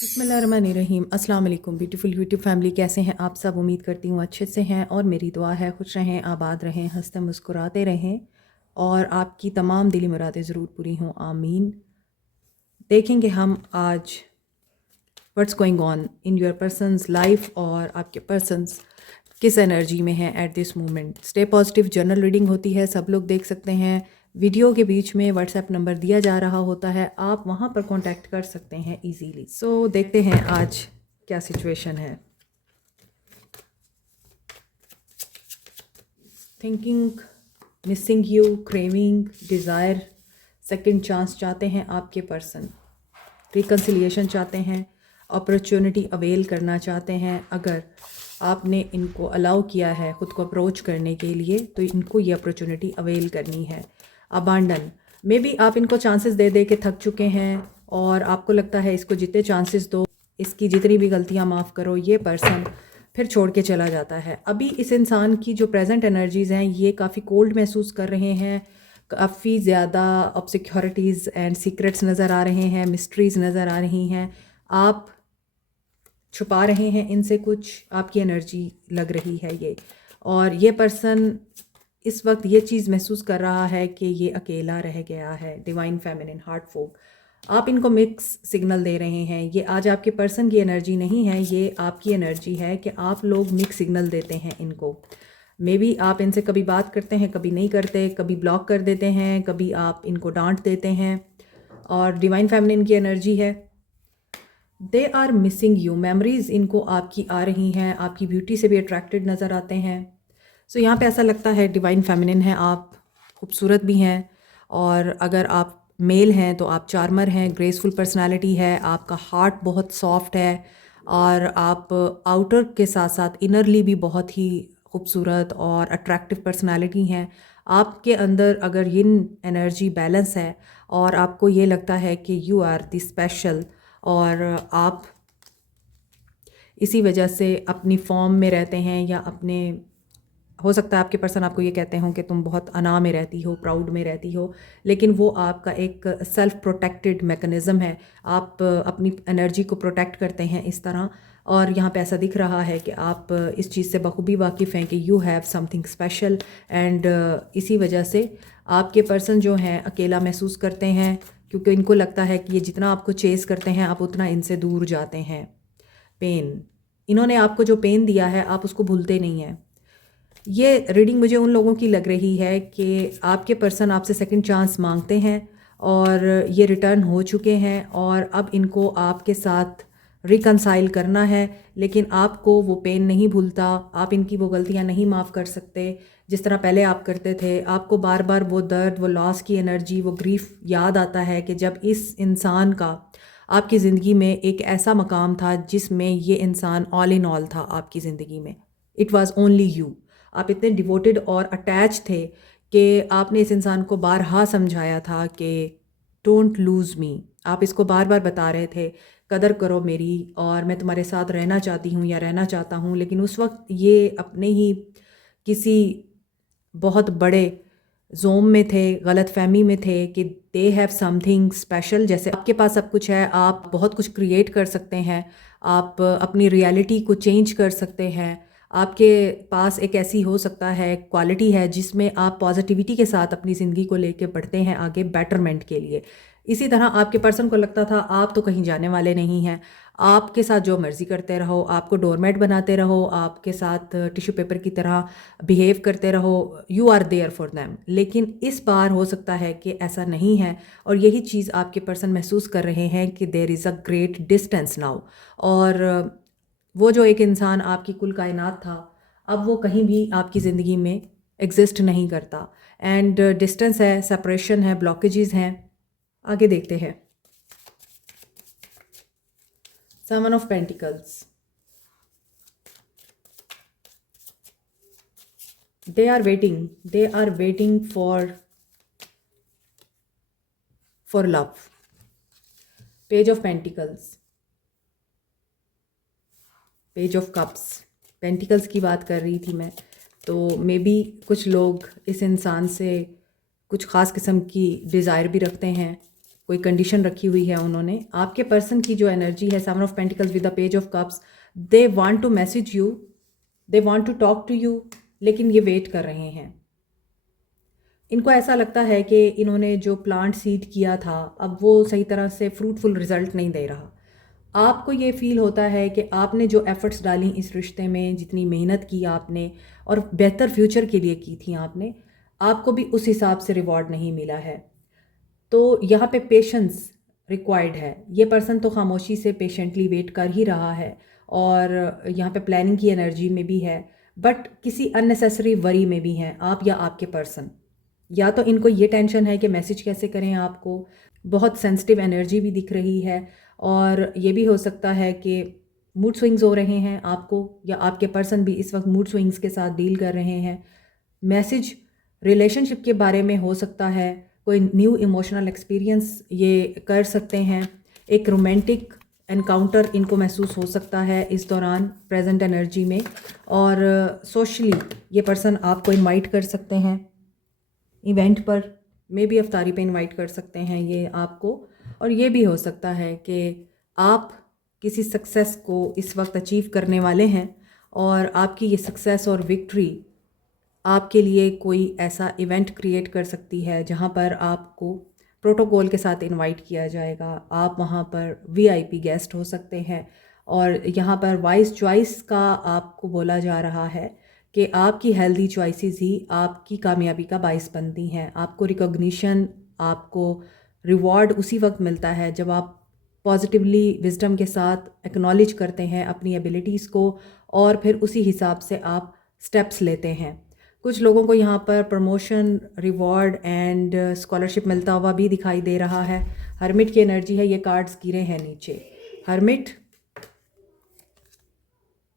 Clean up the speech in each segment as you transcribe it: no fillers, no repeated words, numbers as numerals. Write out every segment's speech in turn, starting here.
बिस्मिल्लाहिर्रहमानिर्रहीम। अस्सलाम वालेकुम ब्यूटीफुल यूट्यूब फैमिली, कैसे हैं आप सब? उम्मीद करती हूँ अच्छे से हैं और मेरी दुआ है खुश रहें, आबाद रहें, हंसते मुस्कुराते रहें और आपकी तमाम दिली मुरादें ज़रूर पूरी हों, आमीन। देखेंगे हम आज what's going on in your persons life और आपके पर्सनस किस एनर्जी में है at this moment. Stay positive general reading होती है, सब लोग देख सकते हैं। वीडियो के बीच में व्हाट्सएप नंबर दिया जा रहा होता है, आप वहाँ पर कांटेक्ट कर सकते हैं इजीली। सो देखते हैं आज क्या सिचुएशन है। Thinking, missing you, craving, desire, second chance चाहते हैं आपके पर्सन, रिकन्सिलिएशन चाहते हैं, अपॉर्चुनिटी अवेल करना चाहते हैं। अगर आपने इनको अलाउ किया है ख़ुद को अप्रोच करने के लिए तो इनको ये अपॉर्चुनिटी अवेल करनी है। अबांडन, मे बी आप इनको चांसेस दे दे के थक चुके हैं और आपको लगता है इसको जितने चांसेस दो, इसकी जितनी भी गलतियां माफ़ करो, ये पर्सन फिर छोड़ के चला जाता है। अभी इस इंसान की जो प्रेजेंट एनर्जीज़ हैं ये काफ़ी कोल्ड महसूस कर रहे हैं, काफ़ी ज़्यादा ऑब्सिक्योरिटीज़ एंड सीक्रेट्स नज़र आ रहे हैं, मिस्ट्रीज़ नज़र आ रही हैं। आप छुपा रहे हैं इनसे कुछ, आपकी एनर्जी लग रही है ये। और ये पर्सन इस वक्त ये चीज़ महसूस कर रहा है कि ये अकेला रह गया है। डिवाइन फेमिनिन हार्ट फोक, आप इनको मिक्स सिग्नल दे रहे हैं। ये आज आपके पर्सन की एनर्जी नहीं है, ये आपकी एनर्जी है कि आप लोग मिक्स सिग्नल देते हैं इनको। मे बी आप इनसे कभी बात करते हैं, कभी नहीं करते, कभी ब्लॉक कर देते हैं, कभी आप इनको डांट देते हैं। और डिवाइन फेमिनिन की एनर्जी है, they are missing you. Memories इनको आपकी आ रही हैं, आपकी ब्यूटी से भी अट्रैक्टेड नज़र आते हैं। सो यहाँ पे ऐसा लगता है डिवाइन फेमिनिन है, आप खूबसूरत भी हैं और अगर आप मेल हैं तो आप चार्मर हैं, ग्रेसफुल पर्सनालिटी है, आपका हार्ट बहुत सॉफ्ट है और आप आउटर के साथ साथ इनरली भी बहुत ही खूबसूरत और अट्रैक्टिव पर्सनालिटी हैं। आपके अंदर अगर yin एनर्जी बैलेंस है और आपको ये लगता है कि यू आर द स्पेशल और आप इसी वजह से अपनी फॉर्म में रहते हैं, या अपने, हो सकता है आपके पर्सन आपको ये कहते हो कि तुम बहुत अना में रहती हो, प्राउड में रहती हो, लेकिन वो आपका एक सेल्फ प्रोटेक्टेड मैकेनिज़्म है। आप अपनी एनर्जी को प्रोटेक्ट करते हैं इस तरह। और यहाँ पे ऐसा दिख रहा है कि आप इस चीज़ से बखूबी वाकिफ़ हैं कि you have something special and इसी वजह से आपके पर्सन जो हैं अकेला महसूस करते हैं, क्योंकि इनको लगता है कि ये जितना आपको चेस करते हैं आप उतना इनसे दूर जाते हैं। पेन, इन्होंने आपको जो पेन दिया है आप उसको भूलते नहीं हैं। ये रीडिंग मुझे उन लोगों की लग रही है कि आपके पर्सन आपसे सेकंड चांस मांगते हैं और ये रिटर्न हो चुके हैं और अब इनको आपके साथ रिकंसाइल करना है, लेकिन आपको वो पेन नहीं भूलता, आप इनकी वो गलतियां नहीं माफ़ कर सकते जिस तरह पहले आप करते थे। आपको बार बार वो दर्द, वो लॉस की एनर्जी, वो ग्रीफ याद आता है कि जब इस इंसान का आपकी ज़िंदगी में एक ऐसा मकाम था जिसमें ये इंसान ऑल इन ऑल था आपकी ज़िंदगी में। It was only you. आप इतने डिवोटेड और अटैच थे कि आपने इस इंसान को बारहा समझाया था कि डोंट लूज़ मी। आप इसको बार बार बता रहे थे कदर करो मेरी और मैं तुम्हारे साथ रहना चाहती हूँ या रहना चाहता हूँ, लेकिन उस वक्त ये अपने ही किसी बहुत बड़े जोम में थे, गलत फहमी में थे कि दे हैव समथिंग स्पेशल। जैसे आपके पास सब कुछ है, आप बहुत कुछ क्रिएट कर सकते हैं, आप अपनी रियलिटी को चेंज कर सकते हैं, आपके पास एक ऐसी हो सकता है क्वालिटी है जिसमें आप पॉजिटिविटी के साथ अपनी ज़िंदगी को लेके बढ़ते हैं आगे बेटरमेंट के लिए। इसी तरह आपके पर्सन को लगता था आप तो कहीं जाने वाले नहीं हैं, आपके साथ जो मर्ज़ी करते रहो, आपको डोरमेट बनाते रहो, आपके साथ टिश्यू पेपर की तरह बिहेव करते रहो, you are there for them. लेकिन इस बार हो सकता है कि ऐसा नहीं है और यही चीज़ आपके पर्सन महसूस कर रहे हैं कि there is a great distance now. और वो जो एक इंसान आपकी कुल कायनात था अब वो कहीं भी आपकी ज़िंदगी में एग्जिस्ट नहीं करता एंड डिस्टेंस है, सेपरेशन है, ब्लॉकेजेस हैं। आगे देखते हैं। Seven of pentacles, they are waiting for love. Page of pentacles, page of cups, pentacles की बात कर रही थी मैं। तो मे बी कुछ लोग इस इंसान से कुछ ख़ास किस्म की डिज़ायर भी रखते हैं, कोई कंडीशन रखी हुई है उन्होंने। आपके पर्सन की जो एनर्जी है, 7 of pentacles with the page of cups, they want to message you, they want to talk to you, लेकिन ये वेट कर रहे हैं। इनको ऐसा लगता है कि इन्होंने जो प्लांट सीड किया था अब वो सही तरह से फ्रूटफुल रिजल्ट नहीं दे रहा। आपको ये फील होता है कि आपने जो एफ़र्ट्स डाली इस रिश्ते में, जितनी मेहनत की आपने और बेहतर फ्यूचर के लिए की थी आपने, आपको भी उस हिसाब से रिवॉर्ड नहीं मिला है। तो यहाँ पे पेशेंस रिक्वायर्ड है। ये पर्सन तो खामोशी से पेशेंटली वेट कर ही रहा है और यहाँ पे प्लानिंग की एनर्जी में भी है, बट किसी अननेसेसरी वरी में भी हैं आप या आपके पर्सन। या तो इनको ये टेंशन है कि मैसेज कैसे करें आपको, बहुत सेंसिटिव एनर्जी भी दिख रही है, और ये भी हो सकता है कि मूड स्विंग्स हो रहे हैं आपको, या आपके पर्सन भी इस वक्त मूड स्विंग्स के साथ डील कर रहे हैं। मैसेज रिलेशनशिप के बारे में हो सकता है, कोई न्यू इमोशनल एक्सपीरियंस ये कर सकते हैं, एक रोमांटिक एनकाउंटर इनको महसूस हो सकता है इस दौरान प्रेजेंट एनर्जी में। और सोशली ये पर्सन आपको इनवाइट कर सकते हैं इवेंट पर, मे बी अफ्तारी पे इनवाइट कर सकते हैं ये आपको। और ये भी हो सकता है कि आप किसी सक्सेस को इस वक्त अचीव करने वाले हैं और आपकी ये सक्सेस और विक्ट्री आपके लिए कोई ऐसा इवेंट क्रिएट कर सकती है जहाँ पर आपको प्रोटोकॉल के साथ इनवाइट किया जाएगा। आप वहाँ पर वीआईपी गेस्ट हो सकते हैं और यहाँ पर वाइज चॉइस का आपको बोला जा रहा है कि आपकी हेल्दी चॉइसेस ही आपकी कामयाबी का बाइस बनती हैं। आपको रिकॉग्निशन, आपको रिवॉर्ड उसी वक्त मिलता है जब आप पॉजिटिवली विजडम के साथ एक्नॉलेज करते हैं अपनी एबिलिटीज़ को और फिर उसी हिसाब से आप स्टेप्स लेते हैं। कुछ लोगों को यहाँ पर प्रमोशन, रिवॉर्ड एंड स्कॉलरशिप मिलता हुआ भी दिखाई दे रहा है। हर्मिट की एनर्जी है, ये कार्ड्स गिरे हैं नीचे। Hermit,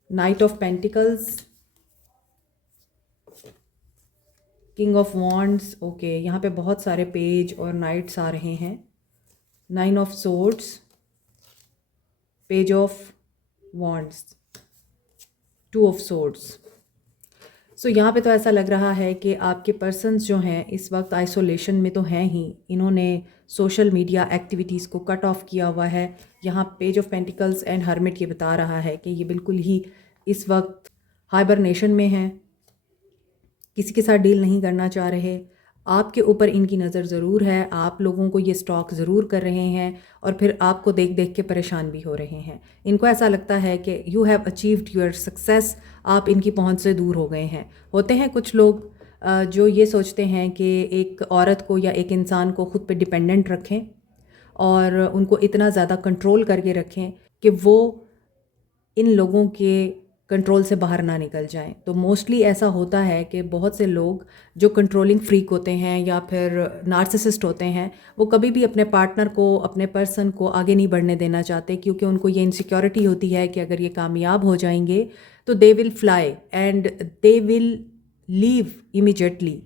night of pentacles, king of wands. Okay, यहाँ पे बहुत सारे पेज और नाइट्स आ रहे हैं। 9 of swords, page of wands, 2 of swords. So यहाँ पे तो ऐसा लग रहा है कि आपके पर्सन्स जो हैं इस वक्त आइसोलेशन में तो हैं ही, इन्होंने सोशल मीडिया एक्टिविटीज़ को कट ऑफ किया हुआ है। यहाँ page of pentacles and hermit ये बता रहा है कि ये बिल्कुल ही इस वक्त हाइबरनेशन में हैं, किसी के साथ डील नहीं करना चाह रहे। आपके ऊपर इनकी नज़र ज़रूर है, आप लोगों को ये स्टॉक ज़रूर कर रहे हैं और फिर आपको देख देख के परेशान भी हो रहे हैं। इनको ऐसा लगता है कि you have achieved your success, आप इनकी पहुंच से दूर हो गए हैं। होते हैं कुछ लोग जो ये सोचते हैं कि एक औरत को या एक इंसान को ख़ुद पे डिपेंडेंट रखें और उनको इतना ज़्यादा कंट्रोल करके रखें कि वो इन लोगों के कंट्रोल से बाहर ना निकल जाएं। तो मोस्टली ऐसा होता है कि बहुत से लोग जो कंट्रोलिंग फ्रीक होते हैं या फिर नार्सिसिस्ट होते हैं, वो कभी भी अपने पार्टनर को, अपने पर्सन को आगे नहीं बढ़ने देना चाहते, क्योंकि उनको ये इनसिक्योरिटी होती है कि अगर ये कामयाब हो जाएंगे तो they will fly and they will leave immediately.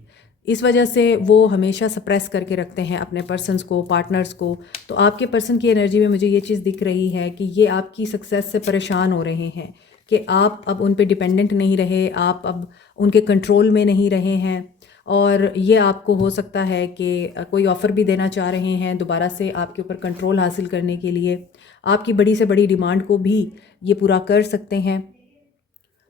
इस वजह से वो हमेशा सप्रेस करके रखते हैं अपने पर्सन्स को, पार्टनर्स को। तो आपके पर्सन की एनर्जी में मुझे ये चीज़ दिख रही है कि ये आपकी सक्सेस से परेशान हो रहे हैं कि आप अब उन पे डिपेंडेंट नहीं रहे, आप अब उनके कंट्रोल में नहीं रहे हैं। और ये आपको हो सकता है कि कोई ऑफ़र भी देना चाह रहे हैं दोबारा से आपके ऊपर कंट्रोल हासिल करने के लिए। आपकी बड़ी से बड़ी डिमांड को भी ये पूरा कर सकते हैं।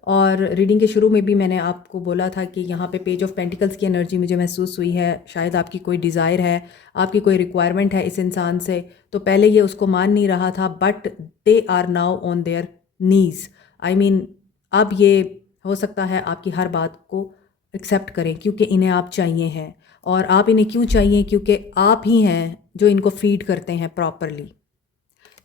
और रीडिंग के शुरू में भी मैंने आपको बोला था कि यहाँ पे पेज ऑफ पेंटिकल्स की एनर्जी मुझे महसूस हुई है। शायद आपकी कोई डिज़ायर है, आपकी कोई रिक्वायरमेंट है इस इंसान से, तो पहले ये उसको मान नहीं रहा था, but they are now on their knees. I mean अब ये हो सकता है आपकी हर बात को एक्सेप्ट करें, क्योंकि इन्हें आप चाहिए हैं। और आप इन्हें क्यों चाहिए? क्योंकि आप ही हैं जो इनको फीड करते हैं प्रॉपरली।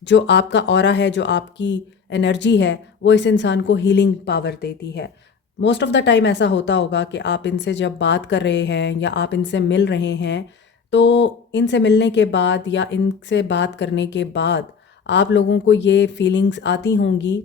जो आपका ऑरा है, जो आपकी एनर्जी है, वो इस इंसान को हीलिंग पावर देती है। मोस्ट ऑफ द टाइम ऐसा होता होगा कि आप इनसे जब बात कर रहे हैं या आप इनसे मिल रहे हैं, तो इनसे मिलने के बाद या इनसे बात करने के बाद आप लोगों को ये फीलिंग्स आती होंगी,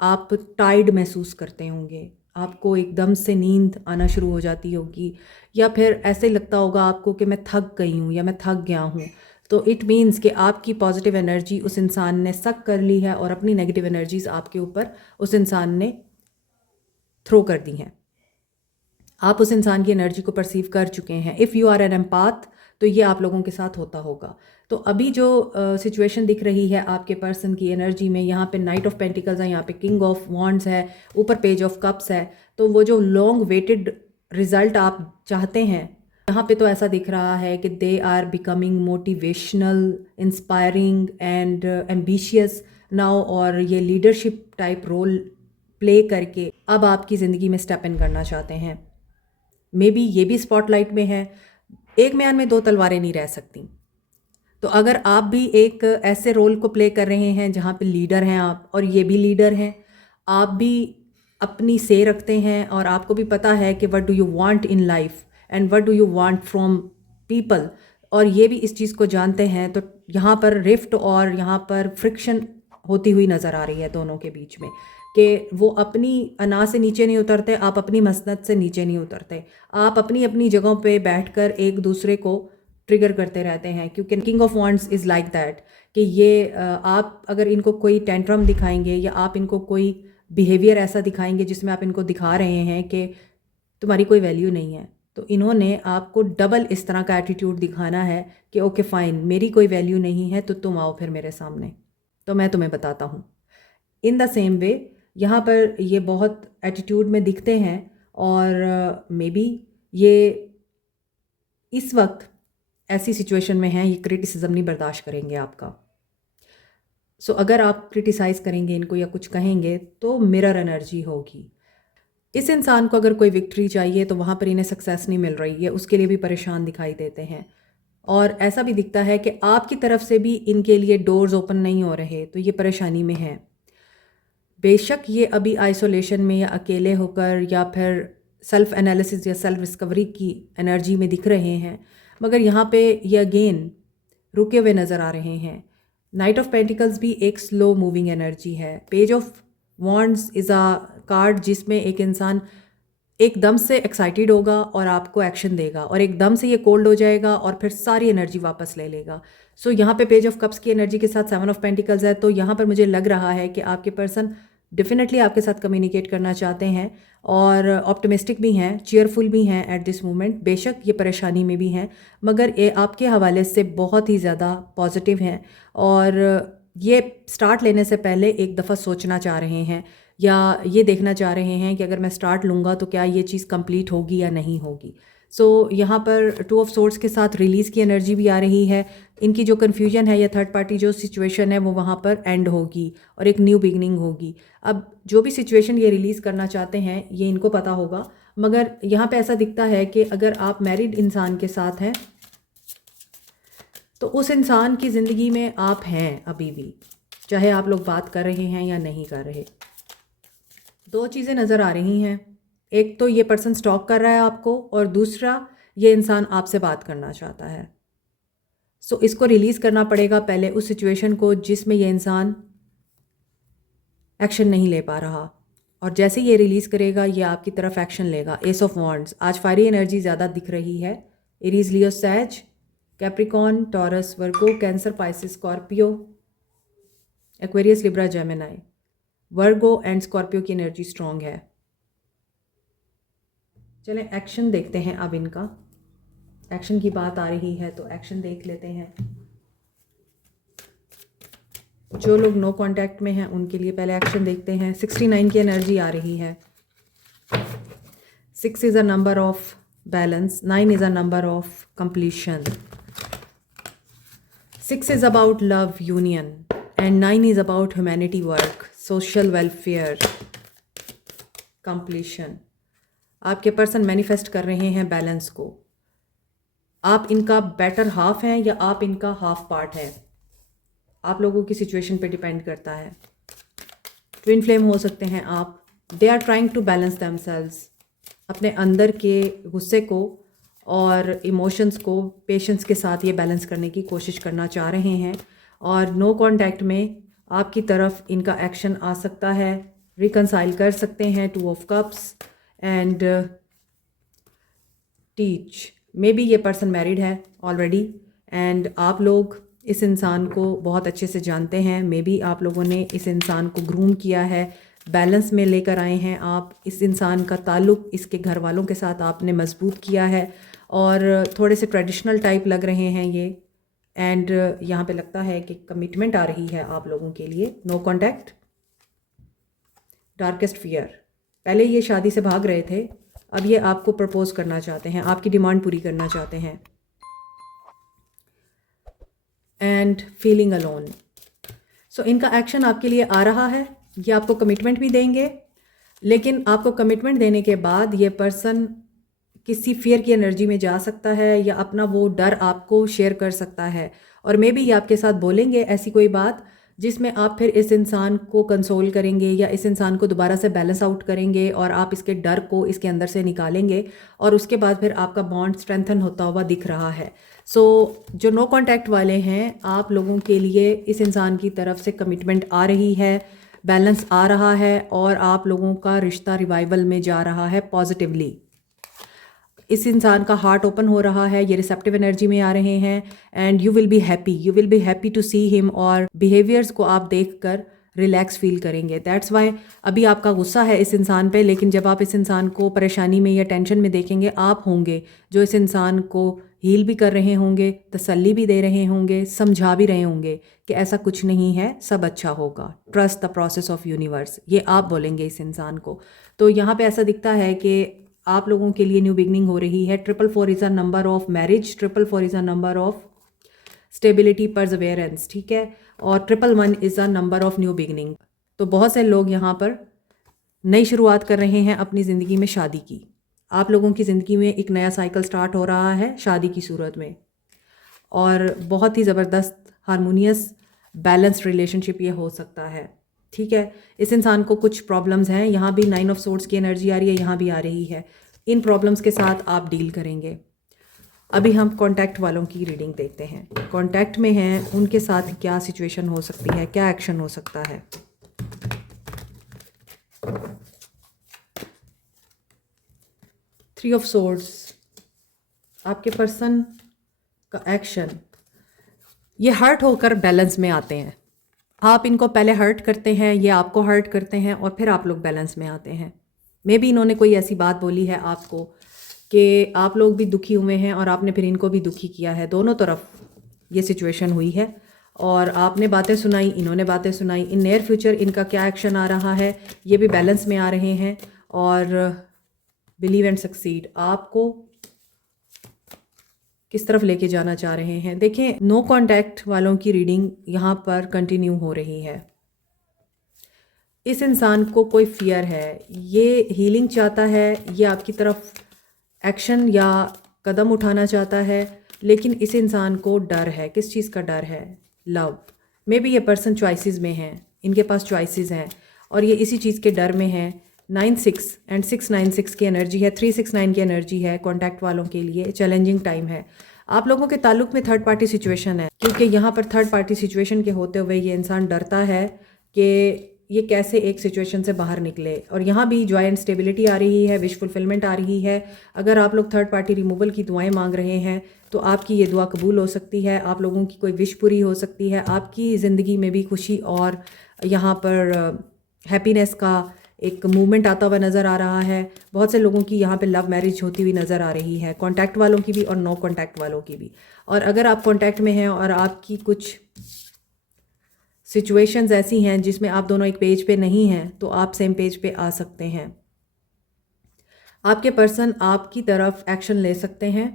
आप टाइर्ड महसूस करते होंगे, आपको एकदम से नींद आना शुरू हो जाती होगी, या फिर ऐसे लगता होगा आपको कि मैं थक गई हूँ या मैं थक गया हूँ। तो इट मीन्स कि आपकी पॉजिटिव एनर्जी उस इंसान ने सक कर ली है और अपनी नेगेटिव एनर्जीज आपके ऊपर उस इंसान ने थ्रो कर दी हैं। आप उस इंसान की एनर्जी को परसीव कर चुके हैं। इफ़ यू आर एन एम्पाथ, तो ये आप लोगों के साथ होता होगा। तो अभी जो सिचुएशन दिख रही है आपके पर्सन की एनर्जी में, यहाँ पे नाइट ऑफ पेंटिकल्स है, यहाँ पे किंग ऑफ वॉन्ड्स है, ऊपर पेज ऑफ कप्स है। तो वो जो लॉन्ग वेटेड रिजल्ट आप चाहते हैं, यहाँ पे तो ऐसा दिख रहा है कि they are becoming motivational, inspiring and ambitious now, और ये लीडरशिप टाइप रोल प्ले करके अब आपकी ज़िंदगी में स्टेप इन करना चाहते हैं। मे बी ये भी स्पॉटलाइट में है। एक म्यान में दो तलवारें नहीं रह सकती। तो अगर आप भी एक ऐसे रोल को प्ले कर रहे हैं जहाँ पे लीडर हैं आप, और ये भी लीडर हैं, आप भी अपनी से रखते हैं और आपको भी पता है कि what do you want in life and what do you want from people, और ये भी इस चीज़ को जानते हैं, तो यहाँ पर रिफ्ट और यहाँ पर फ्रिक्शन होती हुई नज़र आ रही है दोनों के बीच में, कि वो अपनी अना से नीचे नहीं उतरते, आप अपनी मसनद से नीचे नहीं उतरते, आप अपनी अपनी जगहों पे बैठकर एक दूसरे को ट्रिगर करते रहते हैं। क्योंकि king of wands is like that, कि ये आप अगर इनको कोई टेंट्रम दिखाएंगे या आप इनको कोई बिहेवियर ऐसा दिखाएंगे जिसमें आप इनको दिखा रहे हैं कि तुम्हारी कोई वैल्यू नहीं है, तो इन्होंने आपको डबल इस तरह का एटीट्यूड दिखाना है कि ओके फ़ाइन, मेरी कोई वैल्यू नहीं है तो तुम आओ फिर मेरे सामने, तो मैं तुम्हें बताता हूँ। इन द सेम वे यहाँ पर ये बहुत एटीट्यूड में दिखते हैं, और मे बी ये इस वक्त ऐसी सिचुएशन में हैं, ये क्रिटिसिज्म नहीं बर्दाश्त करेंगे आपका। सो अगर आप क्रिटिसाइज़ करेंगे इनको या कुछ कहेंगे तो मिरर एनर्जी होगी। इस इंसान को अगर कोई विक्ट्री चाहिए तो वहाँ पर इन्हें सक्सेस नहीं मिल रही है, उसके लिए भी परेशान दिखाई देते हैं, और ऐसा भी दिखता है कि आपकी तरफ से भी इनके लिए डोर्स ओपन नहीं हो रहे, तो ये परेशानी में है। बेशक ये अभी आइसोलेशन में या अकेले होकर या फिर सेल्फ एनालिसिस या सेल्फ डिस्कवरी की एनर्जी में दिख रहे हैं, मगर यहाँ पे ये अगेन रुके हुए नज़र आ रहे हैं। नाइट ऑफ पेंटिकल्स भी एक स्लो मूविंग एनर्जी है। Page of wands is a card जिसमें एक इंसान एकदम से एक्साइटेड होगा और आपको एक्शन देगा, और एकदम से ये कोल्ड हो जाएगा और फिर सारी एनर्जी वापस ले लेगा। सो यहाँ पे पेज ऑफ कप्स की एनर्जी के साथ 7 ऑफ पेंटिकल्स है, तो यहाँ पर मुझे लग रहा है कि आपके पर्सन डेफिनेटली आपके साथ कम्युनिकेट करना चाहते हैं, और ऑप्टिमिस्टिक भी हैं, चीयरफुल भी हैं एट दिस मोमेंट। बेशक ये परेशानी में भी हैं, मगर ये आपके हवाले से बहुत ही ज़्यादा पॉजिटिव हैं, और ये स्टार्ट लेने से पहले एक दफ़ा सोचना चाह रहे हैं, या ये देखना चाह रहे हैं कि अगर मैं स्टार्ट लूँगा तो क्या ये चीज़ कंप्लीट होगी या नहीं होगी। सो यहाँ पर 2 ऑफ सोर्ड्स के साथ रिलीज़ की एनर्जी भी आ रही है। इनकी जो कन्फ्यूजन है या थर्ड पार्टी जो सिचुएशन है वो वहाँ पर एंड होगी और एक न्यू बिगनिंग होगी। अब जो भी सिचुएशन ये रिलीज़ करना चाहते हैं ये इनको पता होगा, मगर यहाँ पे ऐसा दिखता है कि अगर आप मैरिड इंसान के साथ हैं तो उस इंसान की ज़िंदगी में आप हैं अभी भी, चाहे आप लोग बात कर रहे हैं या नहीं कर रहे। 2 चीज़ें नज़र आ रही हैं, एक तो ये पर्सन स्टॉक कर रहा है आपको, और दूसरा ये इंसान आपसे बात करना चाहता है। सो इसको रिलीज़ करना पड़ेगा पहले उस सिचुएशन को जिसमें ये इंसान एक्शन नहीं ले पा रहा, और जैसे ये रिलीज़ करेगा ये आपकी तरफ एक्शन लेगा। एस ऑफ वॉन्ड्स, आज फायरी एनर्जी ज़्यादा दिख रही है। Aries, Leo, Sag, Capricorn, Taurus, Virgo, Cancer, Pisces, Scorpio, Aquarius, Libra, Gemini. Virgo and Scorpio की एनर्जी स्ट्रॉन्ग है। चलें एक्शन देखते हैं। अब इनका एक्शन की बात आ रही है तो एक्शन देख लेते हैं। जो लोग नो कांटेक्ट में हैं उनके लिए पहले एक्शन देखते हैं। 69 की एनर्जी आ रही है। 6 is a number of balance, 9 is a number of completion. 6 is about love, union, and 9 is about humanity work, social welfare, completion. आपके पर्सन मैनिफेस्ट कर रहे हैं बैलेंस को। आप इनका बेटर हाफ हैं या आप इनका हाफ पार्ट है, आप लोगों की सिचुएशन पे डिपेंड करता है। ट्विन फ्लेम हो सकते हैं आप। They are trying to balance themselves, अपने अंदर के गुस्से को और इमोशंस को पेशेंस के साथ ये बैलेंस करने की कोशिश करना चाह रहे हैं, और नो कांटेक्ट में आपकी तरफ इनका एक्शन आ सकता है। रिकंसाइल कर सकते हैं। 2 of cups and teach. May be ये पर्सन मैरिड है ऑलरेडी, एंड आप लोग इस इंसान को बहुत अच्छे से जानते हैं। मे बी आप लोगों ने इस इंसान को ग्रूम किया है, बैलेंस में लेकर आए हैं आप। इस इंसान का ताल्लुक़ इसके घर वालों के साथ आपने मजबूत किया है, और थोड़े से ट्रेडिशनल टाइप लग रहे हैं ये। एंड यहाँ पे लगता है कि कमिटमेंट आ रही है आप लोगों के लिए। No contact, darkest fear. पहले ये शादी से भाग रहे थे, अब ये आपको प्रपोज करना चाहते हैं, आपकी डिमांड पूरी करना चाहते हैं। And feeling alone. सो इनका एक्शन आपके लिए आ रहा है, ये आपको कमिटमेंट भी देंगे, लेकिन आपको कमिटमेंट देने के बाद ये पर्सन किसी फियर की एनर्जी में जा सकता है या अपना वो डर आपको शेयर कर सकता है। और मे बी ये आपके साथ बोलेंगे ऐसी कोई बात जिसमें आप फिर इस इंसान को कंसोल करेंगे या इस इंसान को दोबारा से बैलेंस आउट करेंगे और आप इसके डर को इसके अंदर से निकालेंगे और उसके बाद फिर आपका बॉन्ड स्ट्रेंथन होता हुआ दिख रहा है। सो जो नो कॉन्टैक्ट वाले हैं, आप लोगों के लिए इस इंसान की तरफ से कमिटमेंट आ रही है, बैलेंस आ रहा है और आप लोगों का रिश्ता रिवाइवल में जा रहा है पॉजिटिवली। इस इंसान का हार्ट ओपन हो रहा है, ये रिसेप्टिव एनर्जी में आ रहे हैं and you will be happy to see him. और बिहेवियर्स को आप देखकर रिलैक्स फील करेंगे। दैट्स वाई अभी आपका गुस्सा है इस इंसान पे, लेकिन जब आप इस इंसान को परेशानी में या टेंशन में देखेंगे, आप होंगे जो इस इंसान को हील भी कर रहे होंगे, तसल्ली भी दे रहे होंगे, समझा भी रहे होंगे कि ऐसा कुछ नहीं है, सब अच्छा होगा, trust the process of universe, ये आप बोलेंगे इस इंसान को। तो यहाँ पे ऐसा दिखता है कि आप लोगों के लिए न्यू बिगनिंग हो रही है। 444 is a number of marriage, 444 is a number of stability, perseverance, ठीक है। और 111 is a number of new beginning. तो बहुत से लोग यहाँ पर नई शुरुआत कर रहे हैं अपनी ज़िंदगी में शादी की। आप लोगों की ज़िंदगी में एक नया साइकिल स्टार्ट हो रहा है शादी की सूरत में, और बहुत ही ज़बरदस्त हारमोनियस बैलेंस्ड रिलेशनशिप ये हो सकता है, ठीक है। इस इंसान को कुछ प्रॉब्लम्स हैं, यहाँ भी 9 ऑफ सोर्ड्स की एनर्जी आ रही है, यहाँ भी आ रही है। इन प्रॉब्लम्स के साथ आप डील करेंगे। अभी हम कॉन्टैक्ट वालों की रीडिंग देखते हैं। कॉन्टैक्ट में हैं, उनके साथ क्या सिचुएशन हो सकती है, क्या एक्शन हो सकता है। थ्री ऑफ सोर्ड्स, आपके पर्सन का एक्शन, ये हर्ट होकर बैलेंस में आते हैं। आप इनको पहले हर्ट करते हैं, ये आपको हर्ट करते हैं और फिर आप लोग बैलेंस में आते हैं। मे बी इन्होंने कोई ऐसी बात बोली है आपको कि आप लोग भी दुखी हुए हैं और आपने फिर इनको भी दुखी किया है। दोनों तरफ ये सिचुएशन हुई है और आपने बातें सुनाई, इन्होंने बातें सुनाई। इन नियर फ्यूचर इनका क्या एक्शन आ रहा है, ये भी बैलेंस में आ रहे हैं और बिलीव एंड सक्सीड आपको किस तरफ लेके जाना चाह रहे हैं। देखें, नो कॉन्टैक्ट वालों की रीडिंग यहाँ पर कंटिन्यू हो रही है। इस इंसान को कोई फियर है, ये हीलिंग चाहता है, ये आपकी तरफ एक्शन या कदम उठाना चाहता है, लेकिन इस इंसान को डर है। किस चीज़ का डर है? लव। मे बी ये पर्सन चॉइसेस में है, इनके पास चॉइसेस हैं और ये इसी चीज़ के डर में है। 9-6 एंड 6-9-6 की एनर्जी है, 3-6-9 की एनर्जी है। कॉन्टैक्ट वालों के लिए चैलेंजिंग टाइम है। आप लोगों के ताल्लुक में थर्ड पार्टी सिचुएशन है, क्योंकि यहाँ पर थर्ड पार्टी सिचुएशन के होते हुए ये इंसान डरता है कि ये कैसे एक सिचुएशन से बाहर निकले। और यहाँ भी जॉय एंड स्टेबिलिटी आ रही है, विश फुलफिलमेंट आ रही है। अगर आप लोग थर्ड पार्टी रिमूवल की दुआएं मांग रहे हैं तो आपकी ये दुआ कबूल हो सकती है, आप लोगों की कोई विश पूरी हो सकती है, आपकी ज़िंदगी में भी खुशी और यहाँ पर हैप्पीनेस का एक मूवमेंट आता हुआ नज़र आ रहा है। बहुत से लोगों की यहाँ पे लव मैरिज होती हुई नज़र आ रही है, कॉन्टैक्ट वालों की भी और नो कॉन्टैक्ट वालों की भी। और अगर आप कॉन्टैक्ट में हैं और आपकी कुछ सिचुएशंस ऐसी हैं जिसमें आप दोनों एक पेज पे नहीं हैं, तो आप सेम पेज पे आ सकते हैं। आपके पर्सन आपकी तरफ एक्शन ले सकते हैं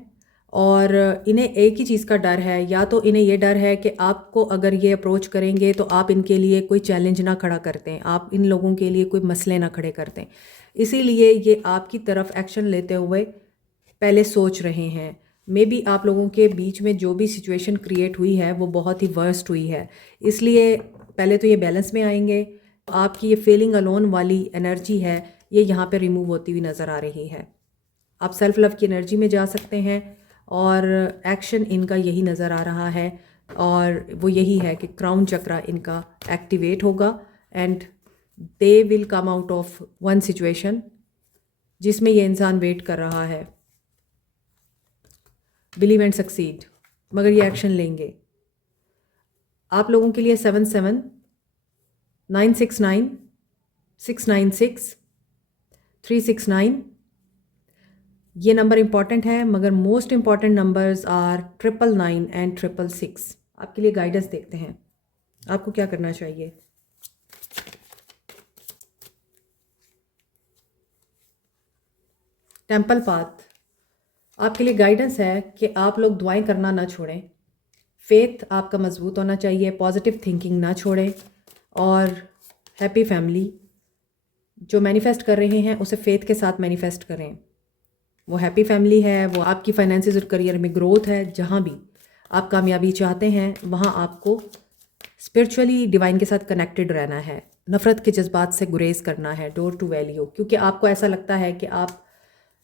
और इन्हें एक ही चीज़ का डर है, या तो इन्हें ये डर है कि आपको अगर ये अप्रोच करेंगे तो आप इनके लिए कोई चैलेंज ना खड़ा करते हैं, आप इन लोगों के लिए कोई मसले ना खड़े करते हैं। इसीलिए ये आपकी तरफ एक्शन लेते हुए पहले सोच रहे हैं। मे बी आप लोगों के बीच में जो भी सिचुएशन क्रिएट हुई है वो बहुत ही वर्स्ट हुई है, इसलिए पहले तो ये बैलेंस में आएंगे। आपकी ये फीलिंग अलोन वाली एनर्जी है, ये यहाँ पे रिमूव होती हुई नज़र आ रही है। आप सेल्फ लव की एनर्जी में जा सकते हैं और एक्शन इनका यही नज़र आ रहा है और वो यही है कि क्राउन चक्रा इनका एक्टिवेट होगा and they will come out of one situation जिसमें ये इंसान वेट कर रहा है। बिलीव एंड सक्सीड, मगर ये एक्शन लेंगे। आप लोगों के लिए 7-7, 9-6-9, 6-9-6, 3-6-9, ये नंबर इम्पॉर्टेंट है, मगर most important numbers are 999 and 666। आपके लिए गाइडेंस देखते हैं, आपको क्या करना चाहिए। टेम्पल पाथ आपके लिए गाइडेंस है कि आप लोग दुआएं करना ना छोड़ें, फेथ आपका मजबूत होना चाहिए, पॉजिटिव थिंकिंग ना छोड़ें, और हैप्पी फैमिली जो मैनिफेस्ट कर रहे हैं उसे फेथ के साथ मैनिफेस्ट करें। वो हैप्पी फैमिली है, वो आपकी फाइनेंसिस और करियर में ग्रोथ है। जहाँ भी आप कामयाबी चाहते हैं वहाँ आपको स्पिरिचुअली डिवाइन के साथ कनेक्टेड रहना है, नफ़रत के जज्बात से गुरेज करना है, डोर टू वैल्यू, क्योंकि आपको ऐसा लगता है कि आप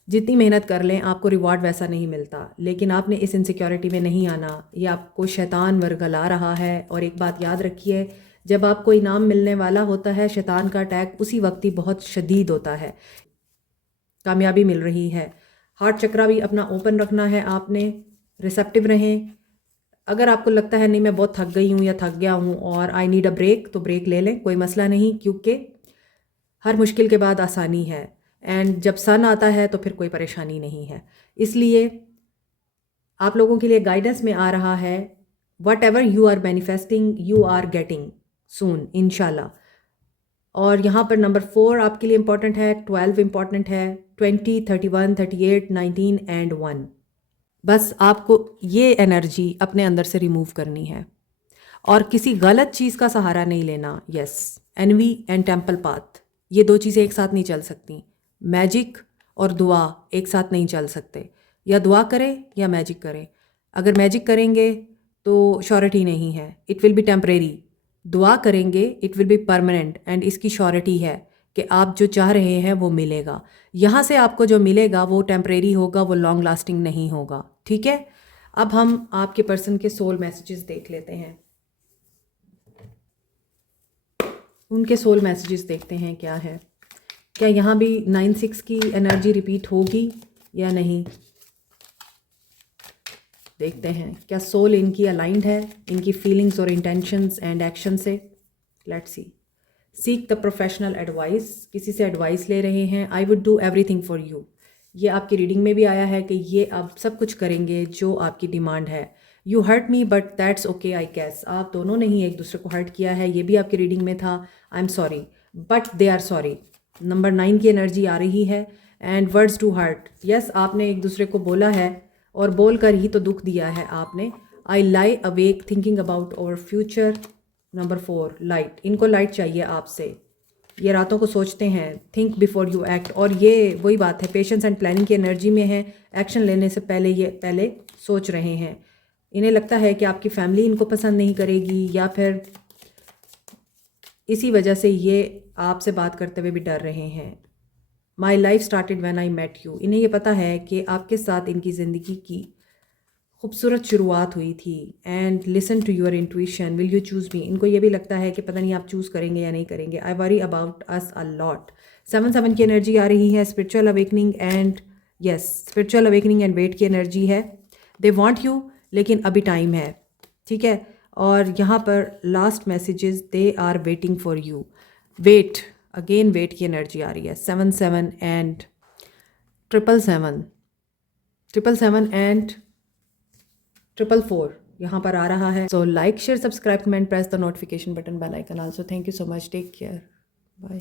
जितनी मेहनत कर लें आपको रिवॉर्ड वैसा नहीं मिलता। लेकिन आपने इस इनसिक्योरिटी में नहीं आना, ये आपको शैतान वर्गला रहा है। और एक बात याद रखिए, जब आपको इनाम मिलने वाला होता है शैतान का अटैक उसी वक्त ही बहुत शदीद होता है। कामयाबी मिल रही है, हार्ट चक्रा भी अपना ओपन रखना है आपने, रिसेप्टिव रहें। अगर आपको लगता है नहीं मैं बहुत थक गई हूँ या थक गया हूँ और आई नीड अ ब्रेक, तो ब्रेक ले लें, कोई मसला नहीं, क्योंकि हर मुश्किल के बाद आसानी है। एंड जब सन आता है तो फिर कोई परेशानी नहीं है। इसलिए आप लोगों के लिए गाइडेंस में आ रहा है, whatever you are manifesting you are getting soon इंशाल्लाह। और यहाँ पर नंबर 4 आपके लिए इम्पॉर्टेंट है, 12 इम्पॉर्टेंट है, 20, 31, 38, 19 एंड 1। बस आपको ये एनर्जी अपने अंदर से रिमूव करनी है और किसी गलत चीज़ का सहारा नहीं लेना। Yes, envy and temple path, ये दो चीज़ें एक साथ नहीं चल सकती। मैजिक और दुआ एक साथ नहीं चल सकते, या दुआ करें या मैजिक करें। अगर मैजिक करेंगे तो श्योरिटी नहीं है, इट विल बी टेम्परेरी। दुआ करेंगे it will be permanent, and इसकी श्योरिटी है कि आप जो चाह रहे हैं वो मिलेगा। यहाँ से आपको जो मिलेगा वो टेम्परेरी होगा, वो लॉन्ग लास्टिंग नहीं होगा। ठीक है, अब हम आपके पर्सन के सोल मैसेजेस देख लेते हैं। उनके सोल मैसेजेस देखते हैं क्या है। क्या यहाँ भी 9-6 की एनर्जी रिपीट होगी या नहीं, देखते हैं। क्या सोल इनकी अलाइंड है इनकी फीलिंग्स और इंटेंशंस एंड एक्शन से। Let's see. Seek the professional advice, किसी से एडवाइस ले रहे हैं। I would do everything for you, ये आपकी रीडिंग में भी आया है कि ये आप सब कुछ करेंगे जो आपकी डिमांड है। You hurt me but that's okay I guess, आप दोनों ने ही एक दूसरे को हर्ट किया है, ये भी आपकी रीडिंग में था। I am sorry but they are sorry. Number 9 की एनर्जी आ रही है, and words to hurt. Yes, आपने एक दूसरे को बोला है और बोल कर ही तो दुख दिया है आपने। I lie awake thinking about our future. Number 4 light, इनको लाइट चाहिए आपसे। ये रातों को सोचते हैं, थिंक बिफोर यू एक्ट, और ये वही बात है, पेशेंस एंड प्लानिंग की एनर्जी में है। एक्शन लेने से पहले ये पहले सोच रहे हैं। इन्हें लगता है कि आपकी फैमिली इनको पसंद नहीं करेगी, या फिर इसी वजह से ये आपसे बात करते हुए भी डर रहे हैं। My life started when I met you, इन्हें ये पता है कि आपके साथ इनकी ज़िंदगी की खूबसूरत शुरुआत हुई थी। And listen to your intuition, will you choose me, इनको ये भी लगता है कि पता नहीं आप चूज़ करेंगे या नहीं करेंगे। I worry about us a lot. 7 की एनर्जी आ रही है, spiritual awakening and yes, spiritual awakening and wait की एनर्जी है। दे वॉन्ट यू, लेकिन अभी टाइम है। ठीक है, और यहाँ पर last messages, they are waiting for you. Wait, again wait की एनर्जी आ रही है। 7 एंड 777 एंड 444 यहाँ पर आ रहा है। So like share subscribe comment press the notification button bell icon also. Thank you so much, take care, bye.